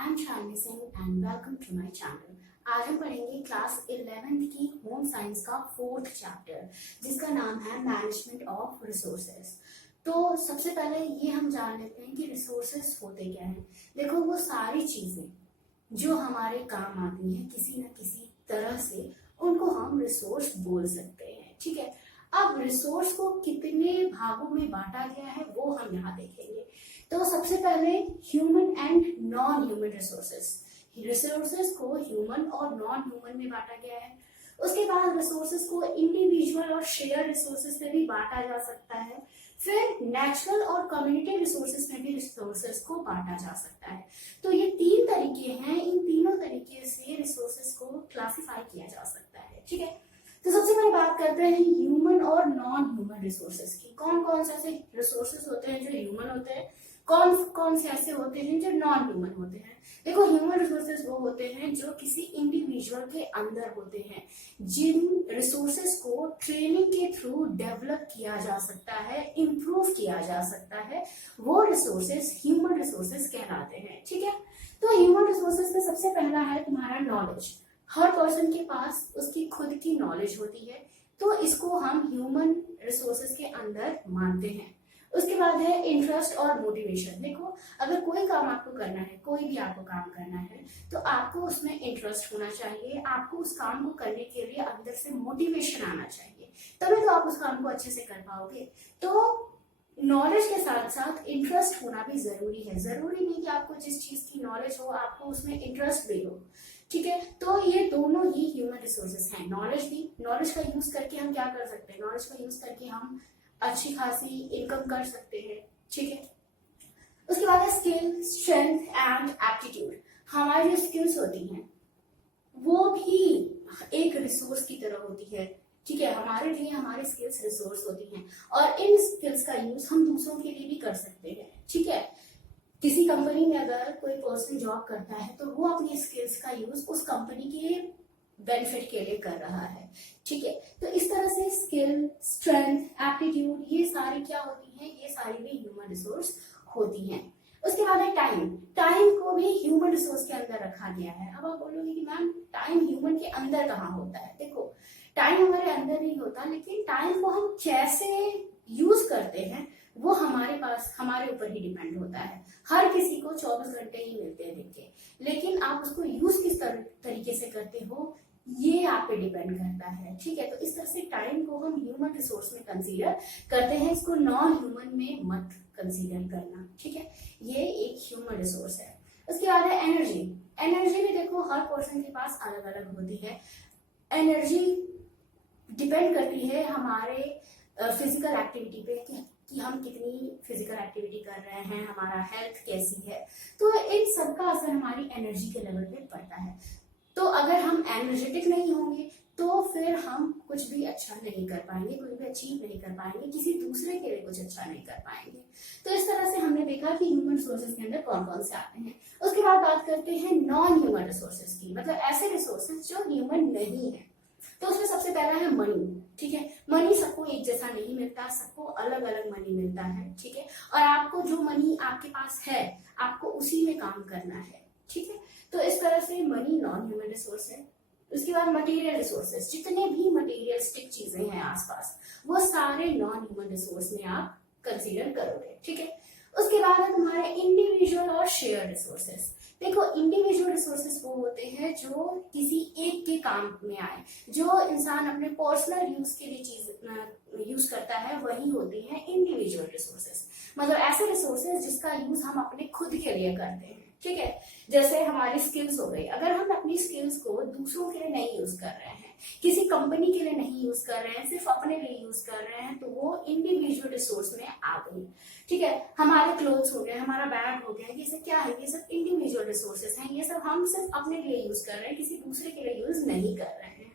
I am Shalini Singh and welcome to my channel. आज हम पढ़ेंगे क्लास 11th की होम साइंस का 4th चैप्टर जिसका नाम है मैनेजमेंट ऑफ रिसोर्सेज। तो सबसे पहले ये हम जान लेते हैं कि रिसोर्सेज होते क्या हैं। देखो, वो सारी चीजें जो हमारे काम आती हैं किसी न किसी तरह से, उनको हम रिसोर्स बोल सकते हैं। ठीक है, अब रिसोर्स को कितने भागों में बांटा गया है वो हम यहाँ देखेंगे। तो सबसे पहले human and non human resources. Resources को ह्यूमन और नॉन ह्यूमन में बांटा गया है। उसके बाद रिसोर्सेज को इंडिविजुअल और शेयर रिसोर्सेज में भी बांटा जा सकता है। फिर नेचुरल और कम्युनिटी रिसोर्सेज में भी रिसोर्सेज को बांटा जा सकता है। तो ये 3 तरीके हैं, इन तीनों तरीके से रिसोर्सेज को क्लासिफाई किया जा सकता है। ठीक है, तो सबसे पहले बात करते हैं ह्यूमन और नॉन ह्यूमन रिसोर्सेज की। कौन कौन से ऐसे रिसोर्सेज होते हैं जो ह्यूमन होते हैं, कौन कौन से ऐसे होते हैं जो नॉन ह्यूमन होते हैं। देखो, ह्यूमन रिसोर्सेज वो होते हैं जो किसी इंडिविजुअल के अंदर होते हैं, जिन रिसोर्सेज को ट्रेनिंग के थ्रू डेवलप किया जा सकता है, इंप्रूव किया जा सकता है, वो रिसोर्सेज ह्यूमन रिसोर्सेज कहलाते हैं। ठीक है, तो ह्यूमन रिसोर्सेज में सबसे पहला है तुम्हारा नॉलेज। हर पर्सन के पास उसकी खुद की नॉलेज होती है, तो इसको हम ह्यूमन रिसोर्सेज के अंदर मानते हैं। उसके बाद है इंटरेस्ट और मोटिवेशन। देखो, अगर कोई काम आपको करना है, कोई भी आपको काम करना है, तो आपको उसमें इंटरेस्ट होना चाहिए। आपको उस काम को करने के लिए अंदर से मोटिवेशन आना चाहिए, तभी तो आप उस काम को अच्छे से कर पाओगे। तो नॉलेज के साथ साथ इंटरेस्ट होना भी जरूरी है। जरूरी नहीं कि आपको जिस चीज की नॉलेज हो आपको उसमें इंटरेस्ट भी हो। ठीक है, तो ये दोनों ही ह्यूमन रिसोर्सेज हैं। नॉलेज भी, नॉलेज का यूज करके हम क्या कर सकते हैं, नॉलेज का यूज करके हम अच्छी खासी इनकम कर सकते हैं। ठीक है, उसके बाद है स्किल, स्ट्रेंथ एंड एप्टीट्यूड। हमारी जो स्किल्स होती हैं वो भी एक रिसोर्स की तरह होती है। ठीक है, हमारे लिए हमारी स्किल्स रिसोर्स होती हैं और इन स्किल्स का यूज हम दूसरों के लिए भी कर सकते हैं। ठीक है, किसी कंपनी में अगर कोई पर्सन जॉब करता है तो वो अपनी स्किल्स का यूज उस कंपनी के बेनिफिट के लिए कर रहा है। ठीक है, तो इस तरह से स्किल, स्ट्रेंथ, एप्टीट्यूड, ये सारी क्या होती हैं, ये सारी भी ह्यूमन रिसोर्स होती हैं। उसके बाद है टाइम। टाइम को भी ह्यूमन रिसोर्स के अंदर रखा गया है। अब आप बोलोगे कि मैम टाइम ह्यूमन के अंदर कहाँ होता है। देखो, टाइम हमारे अंदर नहीं होता, लेकिन टाइम को हम कैसे यूज करते हैं वो हमारे पास, हमारे ऊपर ही डिपेंड होता है। हर किसी को 24 घंटे ही मिलते हैं दिन के, लेकिन आप उसको यूज किस तरीके से करते हो ये आप पे डिपेंड करता है। ठीक है, तो इस तरह से टाइम को हम ह्यूमन रिसोर्स में कंसीडर करते हैं, इसको नॉन ह्यूमन में मत कंसीडर करना। ठीक है, ये एक ह्यूमन रिसोर्स है। उसके बाद है एनर्जी। एनर्जी भी देखो हर पर्सन के पास अलग अलग होती है। एनर्जी डिपेंड करती है हमारे फिजिकल एक्टिविटी पे कि हम कितनी फिजिकल एक्टिविटी कर रहे हैं, हमारा हेल्थ कैसी है। तो इन सब का असर हमारी एनर्जी के लेवल पे पड़ता है। तो अगर हम एनर्जेटिक नहीं होंगे तो फिर हम कुछ भी अच्छा नहीं कर पाएंगे, कुछ भी अचीव नहीं कर पाएंगे, किसी दूसरे के लिए कुछ अच्छा नहीं कर पाएंगे। तो इस तरह से हमने देखा कि ह्यूमन रिसोर्सेज के अंदर कौन कौन से आते हैं। उसके बाद बात करते हैं नॉन ह्यूमन रिसोर्सेज की, मतलब ऐसे रिसोर्सेज जो ह्यूमन नहीं है। तो उसमें सबसे पहला है मनी। ठीक है, मनी सबको एक जैसा नहीं मिलता, सबको अलग अलग मनी मिलता है। ठीक है, और आपको जो मनी आपके पास है आपको उसी में काम करना है। ठीक है, तो इस तरह से मनी नॉन ह्यूमन रिसोर्स है। उसके बाद मटेरियल रिसोर्सेज, जितने भी मटेरियलिस्टिक चीजें हैं आसपास वो सारे नॉन ह्यूमन रिसोर्स में आप कंसीडर करोगे। ठीक है, उसके बाद है तुम्हारे इंडिविजुअल और शेयर रिसोर्सेज। देखो, इंडिविजुअल रिसोर्सेज वो होते हैं जो किसी एक के काम में आए, जो इंसान अपने पर्सनल यूज के लिए चीज यूज करता है, वही होते हैं इंडिविजुअल रिसोर्सेज। मतलब ऐसे रिसोर्सेज जिसका यूज हम अपने खुद के लिए करते हैं। ठीक है, जैसे हमारी स्किल्स हो गई। अगर हम अपनी स्किल्स को दूसरों के लिए नहीं यूज कर रहे हैं, किसी कंपनी के लिए नहीं यूज कर रहे हैं, सिर्फ अपने लिए यूज कर रहे हैं, तो वो इंडिविजुअल रिसोर्स में आ गई। ठीक है, हमारे क्लोथ्स हो गए, हमारा बैग हो गया, ये सब क्या है, ये सब इंडिविजुअल रिसोर्सेज हैं। ये सब हम सिर्फ अपने लिए यूज कर रहे हैं, किसी दूसरे के लिए यूज नहीं कर रहे हैं।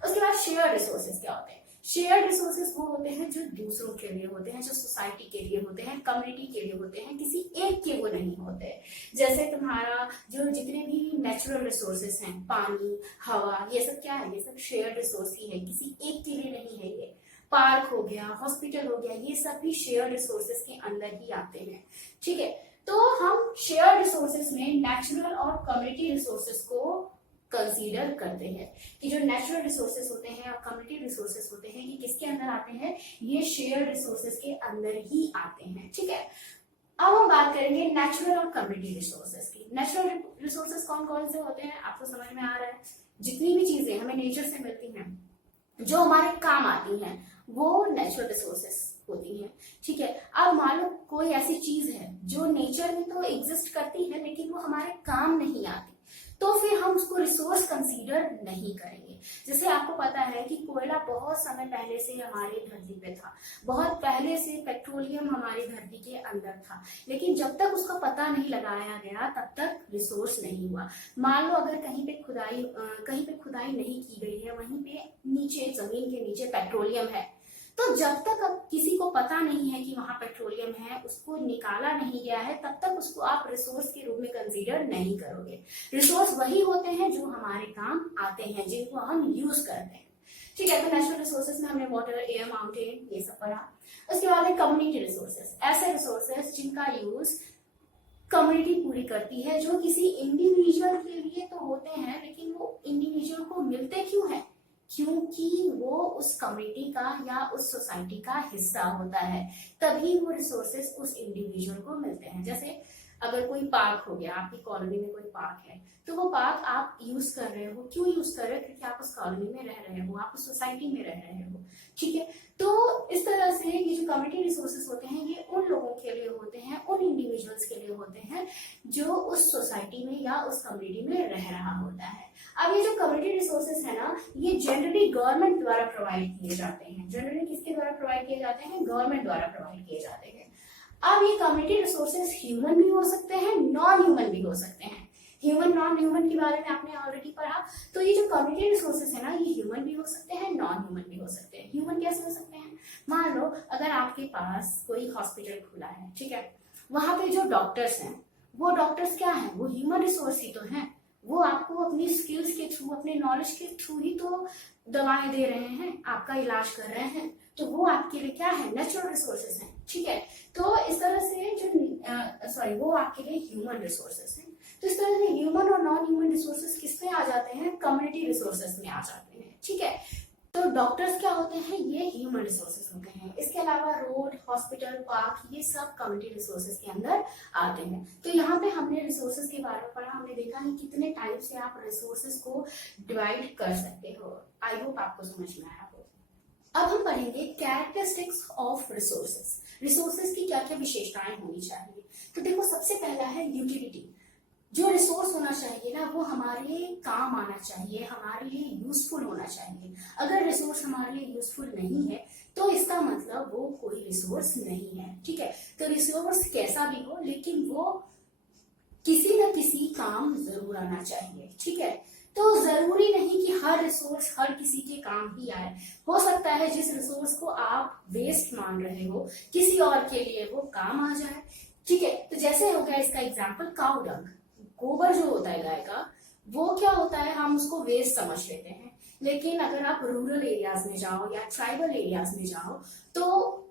उसके बाद शेयर रिसोर्सेज क्या होते हैं। शेयर रिसोर्सेज वो होते हैं जो दूसरों के लिए होते हैं, जो सोसाइटी के लिए होते हैं, कम्युनिटी के लिए होते हैं, किसी एक के वो नहीं होते। जैसे तुम्हारा जो जितने भी नेचुरल रिसोर्सेज हैं, पानी, हवा, ये सब क्या है, ये सब शेयर रिसोर्स ही है, किसी एक के लिए नहीं है। ये पार्क हो गया, हॉस्पिटल हो गया, ये सब भी शेयर रिसोर्सेज के अंदर ही आते हैं। ठीक है, तो हम शेयर रिसोर्सेस में नेचुरल और कम्युनिटी रिसोर्सेस को कंसीडर करते हैं कि जो नेचुरल रिसोर्सेस होते हैं और कम्युनिटी रिसोर्सेस होते हैं ये किसके अंदर आते हैं, ये शेयर रिसोर्सेस के अंदर ही आते हैं। ठीक है, अब हम बात करेंगे नेचुरल और कम्युनिटी रिसोर्सेस की। नेचुरल रिसोर्सेस कौन कौन से होते हैं, आपको समझ में आ रहा है? जितनी भी चीजें हमें नेचर से मिलती हैं जो हमारे काम आती हैं वो नेचुरल रिसोर्सेस होती हैं। ठीक है, अब मान लो कोई ऐसी चीज है जो नेचर में तो एग्जिस्ट करती है लेकिन वो हमारे काम नहीं आती, तो फिर हम उसको रिसोर्स कंसीडर नहीं करेंगे। जैसे आपको पता है कि कोयला बहुत समय पहले से हमारे धरती पे था, बहुत पहले से पेट्रोलियम हमारी धरती के अंदर था, लेकिन जब तक उसका पता नहीं लगाया गया तब तक रिसोर्स नहीं हुआ। मान लो अगर कहीं पे खुदाई नहीं की गई है, वहीं पे नीचे जमीन के नीचे पेट्रोलियम है, तो जब तक अब किसी को पता नहीं है कि वहां पेट्रोलियम है, उसको निकाला नहीं गया है, तब तक उसको आप रिसोर्स के रूप में कंसीडर नहीं करोगे। रिसोर्स वही होते हैं जो हमारे काम आते हैं, जिनको हम यूज करते हैं। ठीक है, तो नेचुरल रिसोर्सेज में हमने वाटर, एयर, माउंटेन ये सब पढ़ा। उसके बाद है कम्युनिटी रिसोर्सेज, ऐसे रिसोर्सेज जिनका यूज कम्युनिटी पूरी करती है, जो किसी इंडिविजुअल के लिए तो होते हैं लेकिन वो इंडिविजुअल को मिलते क्यों है, क्योंकि वो उस कम्युनिटी का या उस सोसाइटी का हिस्सा होता है, तभी वो रिसोर्सेस उस इंडिविजुअल को मिलते हैं। जैसे अगर कोई पार्क हो गया, आपकी कॉलोनी में कोई पार्क है, तो वो पार्क आप यूज कर रहे हो, क्यों यूज कर रहे हो, क्योंकि आप उस कॉलोनी में रह रहे हो, आप उस सोसाइटी में रह रहे हो। ठीक है, तो इस तरह से ये जो कम्युनिटी रिसोर्सेस होते हैं ये उन लोगों के लिए होते हैं, उन इंडिविजुअल्स के लिए होते हैं जो उस सोसाइटी में या उस कम्युनिटी में रह रहा होता है। अब ये जो कम्युनिटी रिसोर्सेस है ना, ये जनरली गवर्नमेंट द्वारा प्रोवाइड किए जाते हैं। जनरली किसके द्वारा प्रोवाइड किए जाते हैं, गवर्नमेंट द्वारा प्रोवाइड किए जाते हैं। अब ये कम्युनिटी रिसोर्सेस ह्यूमन भी हो सकते हैं, नॉन ह्यूमन भी हो सकते हैं। ह्यूमन नॉन ह्यूमन के बारे में आपने ऑलरेडी पढ़ा, तो ये जो कम्युनिटी रिसोर्सेस है ना, ये ह्यूमन भी हो सकते हैं, नॉन ह्यूमन भी हो सकते हैं। ह्यूमन कैसे हो सकते हैं, मान लो अगर आपके पास कोई हॉस्पिटल खुला है, ठीक है, वहां पे जो डॉक्टर्स हैं वो डॉक्टर्स क्या है, वो ह्यूमन रिसोर्स ही तो हैं। वो आपको अपनी स्किल्स के थ्रू, अपने नॉलेज के थ्रू ही तो दवाएं दे रहे हैं, आपका इलाज कर रहे हैं, तो वो आपके लिए क्या है, नेचुरल रिसोर्सेस हैं। ठीक है, तो इस तरह से जो वो आपके लिए ह्यूमन रिसोर्सेस हैं। तो इस तरह से ह्यूमन और नॉन ह्यूमन रिसोर्सेस किसमें आ जाते हैं, कम्युनिटी रिसोर्सेस में आ जाते हैं। ठीक है, तो डॉक्टर्स क्या होते हैं, ये ह्यूमन रिसोर्सेस होते हैं। इसके अलावा रोड, हॉस्पिटल, पार्क, ये सब कम्युनिटी रिसोर्सेस के अंदर आते हैं। तो यहाँ पे हमने रिसोर्सेस के बारे में पढ़ा, हमने देखा है कितने टाइप से आप रिसोर्सेस को डिवाइड कर सकते हो। आई होप आपको समझ में आया हो। अब हम पढ़ेंगे कैरेक्टरिस्टिक्स ऑफ रिसोर्सेस। रिसोर्सेस की क्या क्या विशेषताएं होनी चाहिए। तो देखो, सबसे पहला है यूटिलिटी। जो रिसोर्स होना चाहिए ना, वो हमारे काम आना चाहिए, हमारे लिए यूजफुल होना चाहिए। अगर रिसोर्स हमारे लिए यूजफुल नहीं है तो इसका मतलब वो कोई रिसोर्स नहीं है। ठीक है, तो रिसोर्स कैसा भी हो लेकिन वो किसी न किसी काम जरूर आना चाहिए। ठीक है, तो जरूरी नहीं कि हर रिसोर्स हर किसी के काम ही आए। हो सकता है जिस रिसोर्स को आप वेस्ट मान रहे हो किसी और के लिए वो काम आ जाए। ठीक है, तो जैसे हो गया इसका एग्जाम्पल काउ डंग, गोबर जो होता है गाय का, वो क्या होता है, हम उसको वेस्ट समझ लेते हैं। लेकिन अगर आप रूरल एरियाज में जाओ या ट्राइबल एरियाज में जाओ तो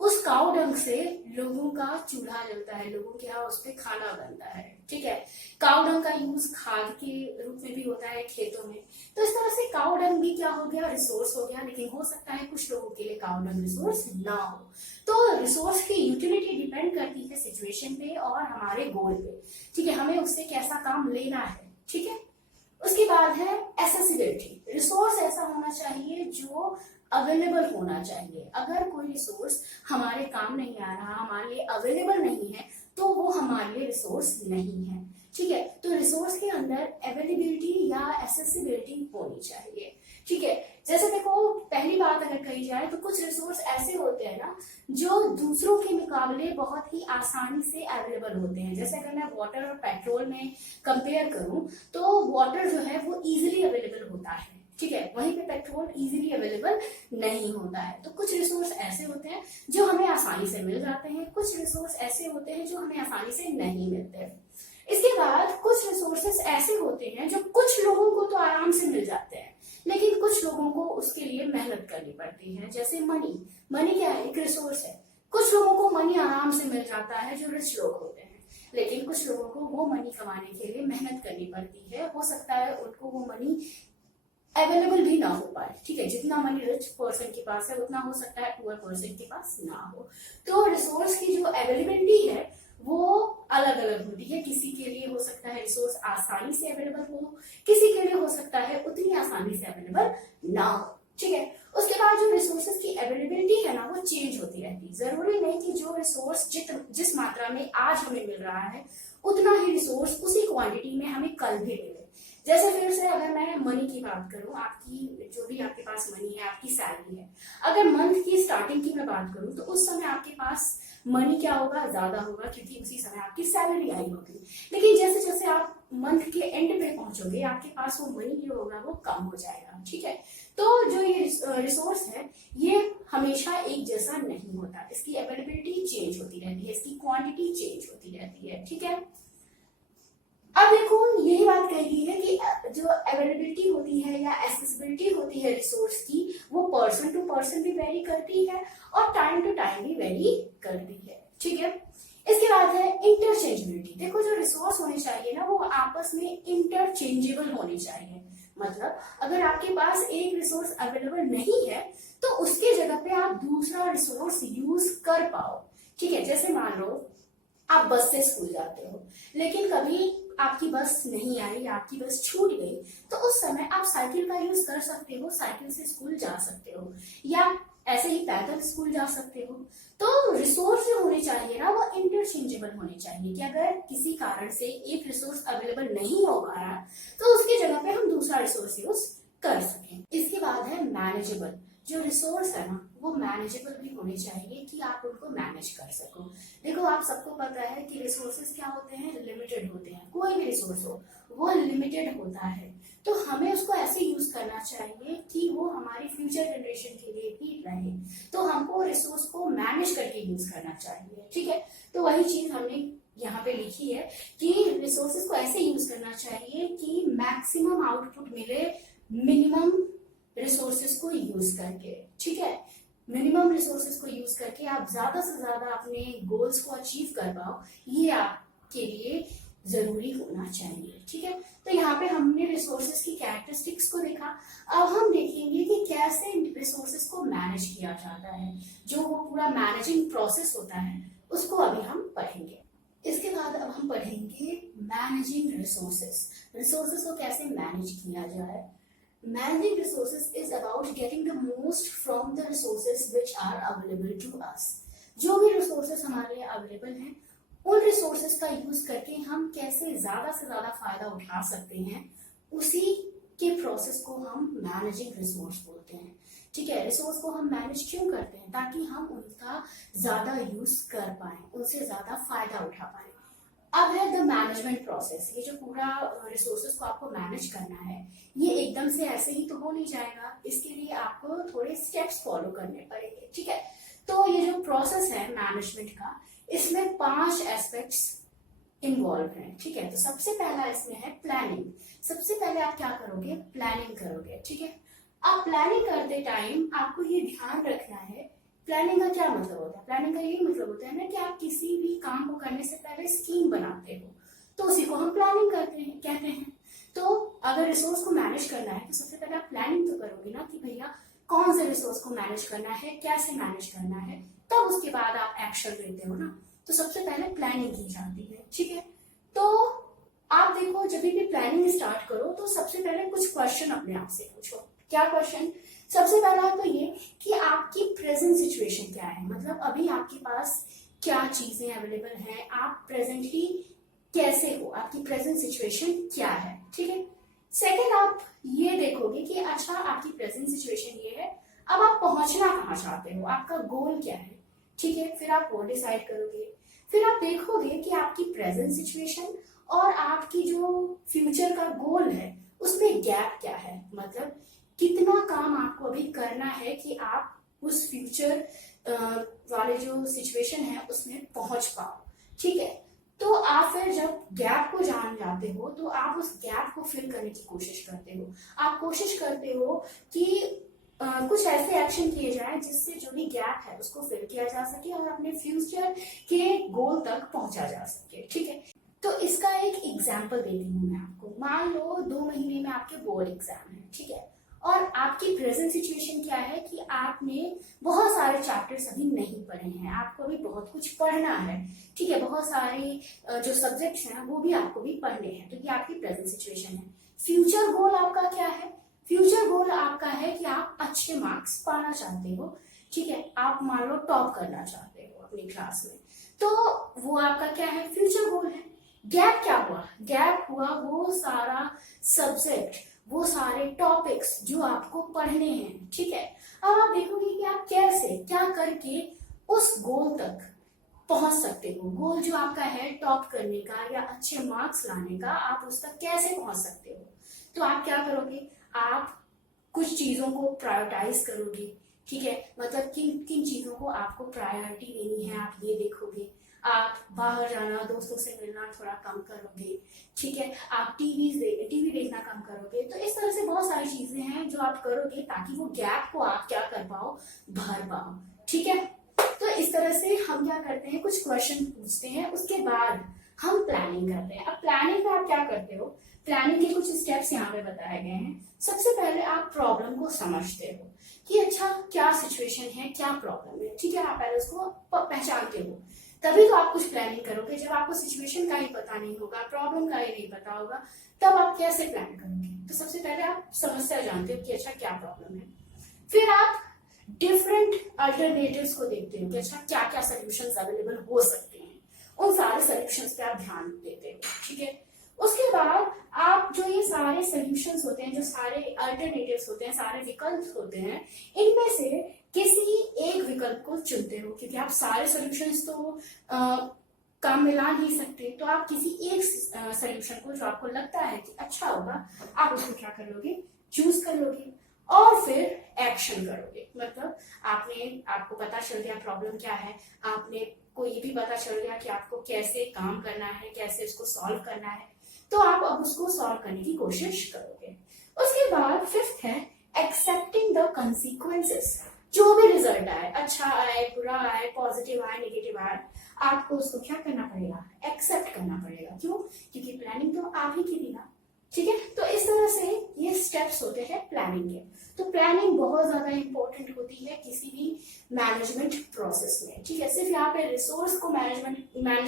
उस काउ डंग से लोगों का चूल्हा जलता है, लोगों के यहाँ उस पर खाना बनता है। ठीक है, काउ डंग का यूज खाद के रूप में भी होता है खेतों में। तो इस तरह से काउ डंग भी क्या हो गया, रिसोर्स हो गया। लेकिन हो सकता है कुछ लोगों के लिए काउ डंग रिसोर्स ना हो। तो रिसोर्स की यूटिलिटी डिपेंड करती है सिचुएशन पे और हमारे गोल पे। ठीक है, हमें उससे कैसा काम लेना है। ठीक है, उसके बाद है एसेसिबिलिटी। रिसोर्स ऐसा होना चाहिए जो अवेलेबल होना चाहिए। अगर कोई रिसोर्स हमारे काम नहीं आ रहा, हमारे लिए अवेलेबल नहीं है, तो वो हमारे लिए रिसोर्स नहीं है। ठीक है, तो रिसोर्स के अंदर अवेलेबिलिटी या एसेसिबिलिटी होनी चाहिए। ठीक है, जैसे देखो, पहली बात अगर कही जाए तो कुछ रिसोर्स ऐसे होते हैं ना जो दूसरों के मुकाबले बहुत ही आसानी से अवेलेबल होते हैं। जैसे अगर मैं वाटर और पेट्रोल में कंपेयर करूं तो वाटर जो है वो इजीली अवेलेबल होता है। ठीक है, वहीं पे पेट्रोल इजीली अवेलेबल नहीं होता है। तो कुछ रिसोर्स ऐसे होते हैं जो हमें आसानी से मिल जाते हैं, कुछ रिसोर्स ऐसे होते हैं जो हमें आसानी से नहीं मिलते। इसके बाद कुछ रिसोर्सेस ऐसे होते हैं जो कुछ लोगों को तो आराम से मिल जाते हैं लेकिन कुछ लोगों को उसके लिए मेहनत करनी पड़ती है। जैसे मनी क्या है, एक रिसोर्स है। कुछ लोगों को मनी आराम से मिल जाता है जो रिच लोग होते हैं, लेकिन कुछ लोगों को वो मनी कमाने के लिए मेहनत करनी पड़ती है, हो सकता है उनको वो मनी अवेलेबल भी ना हो पाए, ठीक है। जितना मनी रिच पर्सन के पास है उतना हो सकता है पुअर पर्सन के पास ना हो। तो रिसोर्स की जो अवेलेबिलिटी है वो अलग अलग होती है। किसी के लिए हो सकता है रिसोर्स आसानी से अवेलेबल हो, किसी के लिए हो सकता है उतनी आसानी से अवेलेबल ना हो, ठीक है। उसके बाद जो रिसोर्सेज की अवेलेबिलिटी है ना वो चेंज होती रहती है। जरूरी नहीं कि जो रिसोर्स जिस मात्रा में आज हमें मिल रहा है उतना ही रिसोर्स उसी क्वांटिटी में हमें कल भी मिले। जैसे फिर से अगर मैं मनी की बात करूं, आपकी जो भी आपके पास मनी है, आपकी सैलरी है, अगर मंथ की स्टार्टिंग की मैं बात करूं तो उस समय आपके पास मनी क्या होगा, ज्यादा होगा, क्योंकि उसी समय आपकी सैलरी आई होगी। लेकिन जैसे जैसे आप मंथ के एंड पे पहुंचोगे आपके पास वो मनी जो होगा वो कम हो जाएगा, ठीक है। तो जो ये रिसोर्स है ये हमेशा एक जैसा नहीं होता, इसकी अवेलेबिलिटी चेंज होती रहती है, इसकी क्वांटिटी चेंज होती रहती है, ठीक है। अब देखो यही बात कह रही है कि जो अवेलेबिलिटी होती है या एक्सेसिबिलिटी होती है रिसोर्स की वो पर्सन टू पर्सन भी वेरी करती है और टाइम टू टाइम भी वेरी करती है, ठीक है। इसके बाद है इंटरचेंजेबिलिटी। देखो जो रिसोर्स होने चाहिए ना वो आपस में इंटरचेंजेबल होने चाहिए। मतलब अगर आपके पास एक रिसोर्स अवेलेबल नहीं है तो उसके जगह पे आप दूसरा रिसोर्स यूज कर पाओ, ठीक है। जैसे मान लो आप बस से स्कूल जाते हो, लेकिन कभी आपकी बस नहीं आई, आपकी बस छूट गई, तो उस समय आप साइकिल का यूज कर सकते हो, साइकिल से स्कूल जा सकते हो, या ऐसे ही पैदल स्कूल जा सकते हो। तो रिसोर्स जो होने चाहिए ना वो इंटरचेंजेबल होने चाहिए, कि अगर किसी कारण से एक रिसोर्स अवेलेबल नहीं हो पा रहा तो उसकी जगह पे हम दूसरा रिसोर्स यूज कर सकें। इसके बाद है मैनेजेबल। जो रिसोर्स है ना वो मैनेजेबल भी होने चाहिए कि आप उनको मैनेज कर सको। देखो आप सबको पता है कि रिसोर्सेज क्या होते हैं, लिमिटेड होते हैं। कोई भी रिसोर्स हो वो लिमिटेड होता है, तो हमें उसको ऐसे यूज करना चाहिए कि वो हमारी फ्यूचर जनरेशन के लिए भी रहे। तो हमको रिसोर्स को मैनेज करके यूज करना चाहिए, ठीक है। तो वही चीज हमने यहाँ पे लिखी है कि रिसोर्सेज को ऐसे यूज करना चाहिए कि मैक्सिमम आउटपुट मिले मिनिमम रिसोर्सेज को यूज करके, ठीक है। मिनिमम रिसोर्सेज को यूज करके आप ज्यादा से ज्यादा अपने गोल्स को अचीव कर पाओ, ये आपके लिए जरूरी होना चाहिए, ठीक है। तो यहाँ पे हमने रिसोर्सेज की कैरेक्टरिस्टिक्स को देखा। अब हम देखेंगे कि कैसे रिसोर्सेज को मैनेज किया जाता है, जो वो पूरा मैनेजिंग प्रोसेस होता है उसको अभी हम पढ़ेंगे। इसके बाद अब हम पढ़ेंगे मैनेजिंग रिसोर्सेज। रिसोर्सेज को कैसे मैनेज किया जाए। Managing resources is about getting the most from the resources which are available to us. जो भी resources हमारे लिए available हैं उन resources का use करके हम कैसे ज्यादा से ज्यादा फायदा उठा सकते हैं, उसी के process को हम managing resource बोलते हैं, ठीक है। रिसोर्स को हम मैनेज क्यों करते हैं, ताकि हम उनका ज्यादा यूज कर पाए, उनसे ज्यादा फायदा उठा पाए। अब है द मैनेजमेंट प्रोसेस। ये जो पूरा रिसोर्सेज को आपको मैनेज करना है ये एकदम से ऐसे ही तो हो नहीं जाएगा, इसके लिए आपको थोड़े स्टेप्स फॉलो करने पड़ेंगे, ठीक है। तो ये जो प्रोसेस है मैनेजमेंट का इसमें 5 एस्पेक्ट्स इन्वॉल्व हैं, ठीक है। तो सबसे पहला इसमें है प्लानिंग। सबसे पहले आप क्या करोगे, प्लानिंग करोगे, ठीक है। अब प्लानिंग करते टाइम आपको ये ध्यान रखना है, प्लानिंग का क्या मतलब होता है। प्लानिंग का ये मतलब होता है ना कि आप किसी भी काम को करने से पहले स्कीम बनाते हो, तो उसी को हम प्लानिंग कहते हैं। तो अगर रिसोर्स को मैनेज करना है तो सबसे पहले आप प्लानिंग तो करोगे ना कि भैया कौन से रिसोर्स को मैनेज करना है, कैसे मैनेज करना है, तब उसके बाद आप एक्शन लेते हो ना। तो सबसे पहले प्लानिंग की जाती है, ठीक है। तो आप देखो जब भी प्लानिंग स्टार्ट करो तो सबसे पहले कुछ क्वेश्चन अपने आप से पूछो। क्या क्वेश्चन, सबसे पहला तो ये कि आपकी प्रेजेंट सिचुएशन क्या है, मतलब अभी आपके पास क्या चीजें अवेलेबल हैं, आप प्रेजेंटली कैसे हो, आपकी प्रेजेंट सिचुएशन क्या है, ठीक है। सेकंड आप ये देखोगे कि अच्छा आपकी प्रेजेंट सिचुएशन ये है, अब आप पहुंचना कहाँ चाहते हो, आपका गोल क्या है, ठीक है। फिर आप वो डिसाइड करोगे। फिर आप देखोगे कि आपकी प्रेजेंट सिचुएशन और आपकी जो फ्यूचर का गोल है उसमें गैप क्या है, मतलब कितना काम आपको अभी करना है कि आप उस फ्यूचर वाले जो सिचुएशन है उसमें पहुंच पाओ, ठीक है। तो आप फिर जब गैप को जान जाते हो तो आप उस गैप को फिल करने की कोशिश करते हो। आप कोशिश करते हो कि कुछ ऐसे एक्शन किए जाए जिससे जो भी गैप है उसको फिल किया जा सके और अपने फ्यूचर के गोल तक पहुंचा जा सके। ठीक है, तो इसका एक एग्जाम्पल देती हूँ मैं आपको। मान लो 2 महीने में आपके बोर्ड एग्जाम है, ठीक है, और आपकी प्रेजेंट सिचुएशन क्या है कि आपने बहुत सारे चैप्टर्स अभी नहीं पढ़े हैं, आपको अभी बहुत कुछ पढ़ना है। ठीक है, बहुत सारे जो सब्जेक्ट्स हैं वो भी आपको भी पढ़ने हैं, तो ये आपकी प्रेजेंट सिचुएशन है। फ्यूचर गोल आपका क्या है? फ्यूचर गोल आपका है कि आप अच्छे मार्क्स पाना चाहते हो। ठीक है, आप मान लो टॉप करना चाहते हो अपनी क्लास में, तो वो आपका क्या है? फ्यूचर गोल है। गैप क्या हुआ? गैप हुआ वो सारा सब्जेक्ट, वो सारे टॉपिक्स जो आपको पढ़ने हैं। ठीक है, अब आप देखोगे कि आप कैसे क्या करके उस गोल तक पहुंच सकते हो। गोल जो आपका है टॉप करने का या अच्छे मार्क्स लाने का, आप उस तक कैसे पहुंच सकते हो? तो आप क्या करोगे? आप कुछ चीजों को प्रायोरिटाइज करोगे। ठीक है, मतलब किन किन चीजों को आपको प्रायोरिटी देनी है आप ये देखोगे। आप बाहर जाना, दोस्तों से मिलना थोड़ा कम करोगे। ठीक है, आप टीवी देखना कम करोगे। तो इस तरह से बहुत सारी चीजें हैं जो आप करोगे ताकि वो गैप को आप क्या कर पाओ? भर पाओ। ठीक है, तो इस तरह से हम क्या करते हैं, कुछ क्वेश्चन पूछते हैं, उसके बाद हम प्लानिंग करते हैं। अब प्लानिंग में आप क्या करते हो? प्लानिंग के कुछ स्टेप्स यहाँ पे बताए गए हैं। सबसे पहले आप प्रॉब्लम को समझते हो कि अच्छा क्या सिचुएशन है, क्या प्रॉब्लम है। ठीक है, आप पहले उसको पहचानते हो, तभी तो आप कुछ प्लानिंग करोगे। जब आपको सिचुएशन का ही पता नहीं होगा, प्रॉब्लम का ही नहीं पता होगा, तब आप कैसे प्लान करोगे? तो सबसे पहले आप समस्या जानते हो कि अच्छा क्या प्रॉब्लम है। फिर आप डिफरेंट अल्टरनेटिव्स को देखते हो कि अच्छा क्या क्या सोल्यूशंस अवेलेबल हो सकते हैं। उन सारे सोल्यूशंस पे आप ध्यान देते हो। ठीक है, उसके बाद आप जो ये सारे सोल्यूशंस होते हैं, जो सारे अल्टरनेटिव्स होते हैं, सारे विकल्प होते हैं, इनमें से किसी एक विकल्प को चुनते हो, क्योंकि आप सारे सोल्यूशंस तो काम मिला नहीं सकते। तो आप किसी एक सोल्यूशन को जो आपको लगता है कि अच्छा होगा, आप उसको क्या कर लोगे? चूज कर लोगे और फिर एक्शन करोगे। मतलब आपको पता चल गया प्रॉब्लम क्या है, आपने को ये भी पता चल गया कि आपको कैसे काम करना है, कैसे इसको सॉल्व करना है, तो आप अब उसको सॉल्व करने की कोशिश करोगे। उसके बाद फिफ्थ है एक्सेप्टिंग द कंसिक्वेंसेस। जो भी रिजल्ट आए, अच्छा आए, बुरा आए, पॉजिटिव आए, नेगेटिव आए, आपको उसको क्या करना पड़ेगा? एक्सेप्ट करना पड़ेगा। क्यों? क्योंकि प्लानिंग तो आप ही की थी ना। ठीक है, तो इस तरह से ये स्टेप्स होते हैं प्लानिंग के। तो प्लानिंग बहुत ज्यादा इंपॉर्टेंट होती है किसी भी मैनेजमेंट प्रोसेस में। ठीक है, सिर्फ यहाँ पे रिसोर्स को मैनेज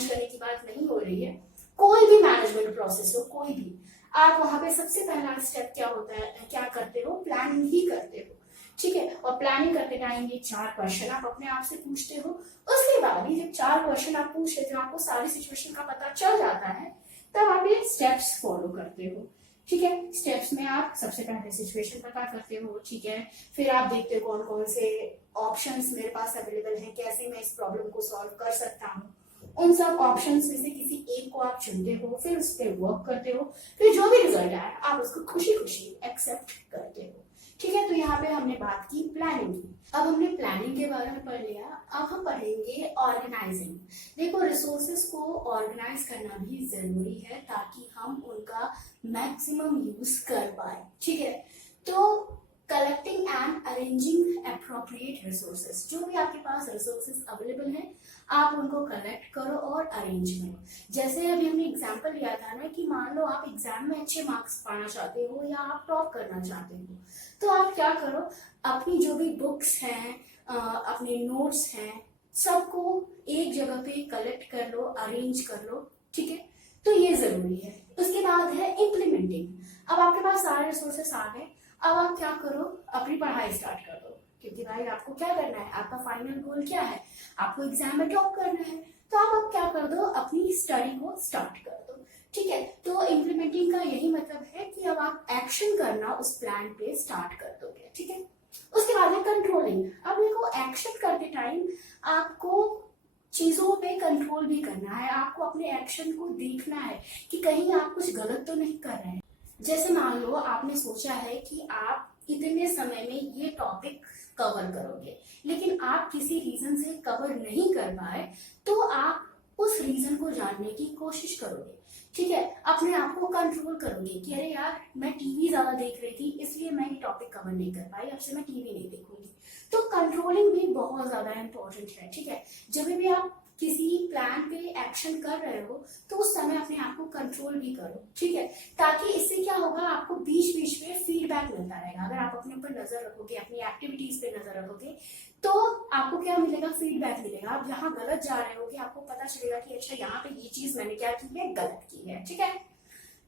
करने की बात नहीं हो रही है। कोई भी मैनेजमेंट प्रोसेस हो, कोई भी, आप वहां पे सबसे पहला स्टेप क्या होता है, क्या करते हो? प्लानिंग ही करते हो। ठीक है, और प्लानिंग करते टाइम ये 4 क्वेश्चन आप अपने आप से पूछते हो। उसके बाद ये जब 4 क्वेश्चन आप पूछ लेते हो, आपको सारी सिचुएशन का पता चल जाता है, तब आप ये स्टेप्स फॉलो करते हो। ठीक है, स्टेप्स में आप सबसे पहले सिचुएशन पता करते हो। ठीक है, फिर आप देखते हो कौन कौन से ऑप्शंस मेरे पास अवेलेबल हैं, कैसे मैं इस प्रॉब्लम को सॉल्व कर सकता हूँ। उन सब ऑप्शंस में से किसी एक को आप चुनते हो, फिर उस पर वर्क करते हो, फिर जो भी रिजल्ट आए आप उसको खुशी खुशी एक्सेप्ट करते हो। ठीक है, तो यहाँ पे हमने बात की प्लानिंग की। अब हमने प्लानिंग के बारे में पढ़ लिया, अब हम पढ़ेंगे ऑर्गेनाइजिंग। देखो, रिसोर्सेस को ऑर्गेनाइज करना भी जरूरी है ताकि हम उनका मैक्सिमम यूज कर पाए। ठीक है, तो collecting and arranging appropriate resources, जो भी आपके पास रिसोर्सेस अवेलेबल हैं, आप उनको कलेक्ट करो और अरेंज करो। जैसे अभी हमने एग्जांपल लिया था ना कि मान लो आप एग्जाम में अच्छे मार्क्स पाना चाहते हो या आप टॉप करना चाहते हो, तो आप क्या करो? अपनी जो भी बुक्स हैं, अपने नोट्स हैं, सबको एक जगह पे कलेक्ट कर लो, अरेंज कर लो। ठीक है, तो ये जरूरी है। उसके बाद है इम्प्लीमेंटिंग। अब आपके पास सारे रिसोर्सेस आ गए, अब आप क्या करो? अपनी पढ़ाई स्टार्ट कर दो, क्योंकि भाई आपको क्या करना है, आपका फाइनल गोल क्या है? आपको एग्जाम में टॉप करना है। तो आप अब क्या कर दो? अपनी स्टडी को स्टार्ट कर दो। ठीक है, तो इम्प्लीमेंटिंग का यही मतलब है कि अब आप एक्शन करना उस प्लान पे स्टार्ट कर दोगे। ठीक है, उसके बाद है कंट्रोलिंग। अब देखो, एक्शन करते टाइम आपको चीजों पे कंट्रोल भी करना है, आपको अपने एक्शन को देखना है कि कहीं आप कुछ गलत तो नहीं कर रहे हैं। जैसे मान लो आपने सोचा है कि आप इतने समय में ये टॉपिक कवर करोगे, लेकिन आप किसी रीजन से कवर नहीं कर पाए, तो आप उस रीजन को जानने की कोशिश करोगे, ठीक है। अपने आप को कंट्रोल करोगे कि अरे यार मैं टीवी ज्यादा देख रही थी इसलिए मैं ये टॉपिक कवर नहीं कर पाई, अब से मैं टीवी नहीं देखूंगी। तो कंट्रोलिंग भी बहुत ज्यादा इंपॉर्टेंट है, ठीक है। जब भी आप किसी प्लान पे एक्शन कर रहे हो तो उस समय अपने आप को कंट्रोल भी करो, ठीक है। ताकि इससे क्या होगा, आपको बीच बीच में फीडबैक मिलता रहेगा। अगर आप अपने ऊपर नजर रखोगे, अपनी एक्टिविटीज पे नजर रखोगे, तो आपको क्या मिलेगा, फीडबैक मिलेगा। आप जहाँ गलत जा रहे होगे आपको पता चलेगा कि अच्छा यहाँ पे ये चीज मैंने क्या की है, गलत की है, ठीक है।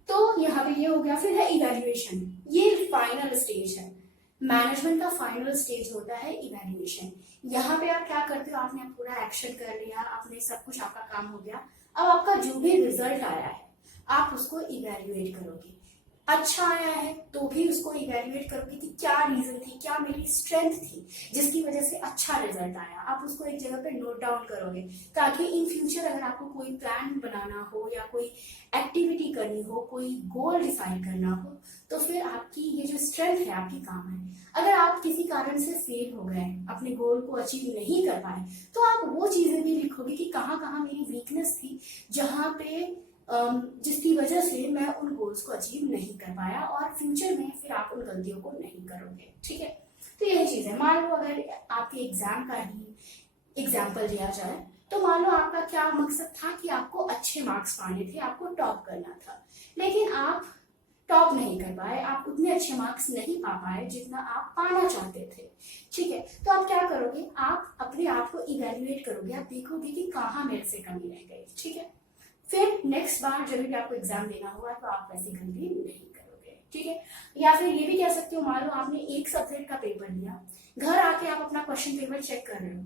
तो यहाँ पे ये हो गया। फिर है इवेल्युएशन, ये फाइनल स्टेज है। मैनेजमेंट का फाइनल स्टेज होता है इवेल्युएशन। यहाँ पे आप क्या करते हो, आपने पूरा एक्शन कर लिया, आपने सब कुछ, आपका काम हो गया। अब आपका जो भी रिजल्ट आया है आप उसको इवेल्युएट करोगे। अच्छा आया है तो भी उसको इवेल्युएट करोगे कि क्या रीजन थी, क्या मेरी स्ट्रेंथ थी जिसकी वजह से अच्छा रिजल्ट आया। आप उसको एक जगह पे नोट डाउन करोगे ताकि इन फ्यूचर अगर आपको कोई प्लान बनाना हो या कोई एक्टिविटी करनी हो, कोई गोल डिसाइड करना हो, तो फिर आपकी ये जो स्ट्रेंथ है आपकी काम है। अगर आप किसी कारण से फेल हो गए, अपने गोल को अचीव नहीं कर पाए, तो आप वो चीजें भी लिखोगे कि कहाँ कहाँ मेरी वीकनेस थी, जहाँ पे जिसकी वजह से मैं उन गोल्स को अचीव नहीं कर पाया, और फ्यूचर में फिर आप उन गलतियों को नहीं करोगे, ठीक है। तो यही चीज है। मान लो अगर आपके एग्जाम का ही एग्जाम्पल दिया जाए, तो मान लो आपका क्या मकसद था कि आपको अच्छे मार्क्स पाने थे, आपको टॉप करना था, लेकिन आप टॉप नहीं कर पाए, आप उतने अच्छे मार्क्स नहीं पा पाए जितना आप पाना चाहते थे, ठीक है। तो आप क्या करोगे, आप अपने आप को इवेल्युएट करोगे, आप देखोगे कि कहाँ मेरे से कमी रह गई, ठीक है। फिर नेक्स्ट बार जब भी आपको एग्जाम देना होगा तो आप वैसी गलती नहीं करोगे, ठीक है। या फिर ये भी कह सकते हो, मान लो आपने एक सब्जेक्ट का पेपर लिया, घर आके आप अपना क्वेश्चन पेपर चेक कर रहे हो,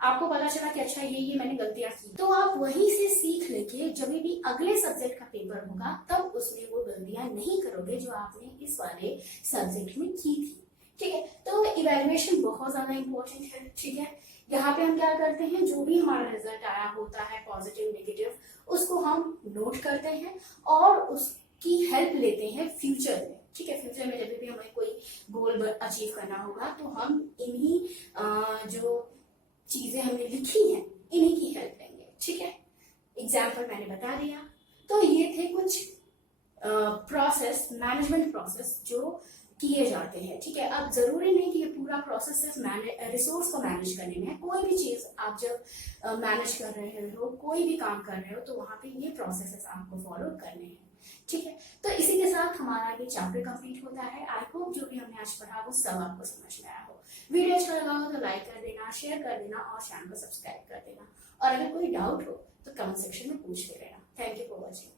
आपको पता चला कि अच्छा ये मैंने गलतियां की, तो आप वहीं से सीख लेके जब भी अगले सब्जेक्ट का पेपर होगा तब उसमें वो गलतियां नहीं करोगे जो आपने इस वाले सब्जेक्ट में की थी, ठीक है। तो इवेल्युएशन बहुत ज्यादा इंपॉर्टेंट है, ठीक है। यहाँ पे हम क्या करते हैं, जो भी हमारा रिजल्ट आया होता है पॉजिटिव नेगेटिव, उसको हम नोट करते हैं और उसकी हेल्प लेते हैं फ्यूचर में, ठीक है। फ्यूचर में जब भी हमें कोई गोल अचीव करना होगा तो हम इन्हीं जो चीजें हमने लिखी हैं इन्हीं की हेल्प लेंगे, ठीक है। एग्जाम्पल मैंने बता दिया। तो ये थे कुछ प्रोसेस, मैनेजमेंट प्रोसेस जो किए जाते हैं, ठीक है। अब जरूरी नहीं कि ये पूरा प्रोसेस सिर्फ रिसोर्स को मैनेज करने में है। कोई भी चीज आप जब मैनेज कर रहे हो, कोई भी काम कर रहे हो, तो वहां पे ये प्रोसेसेस आपको फॉलो करने हैं, ठीक है। तो इसी के साथ हमारा ये चैप्टर कंप्लीट होता है। आई होप जो भी हमने आज पढ़ा वो सब आपको समझ में आया हो। वीडियो अच्छा लगा हो तो लाइक कर देना, शेयर कर देना और चैनल को सब्सक्राइब कर देना। और अगर कोई डाउट हो तो कमेंट सेक्शन में पूछ ले लेना। Thank you for watching.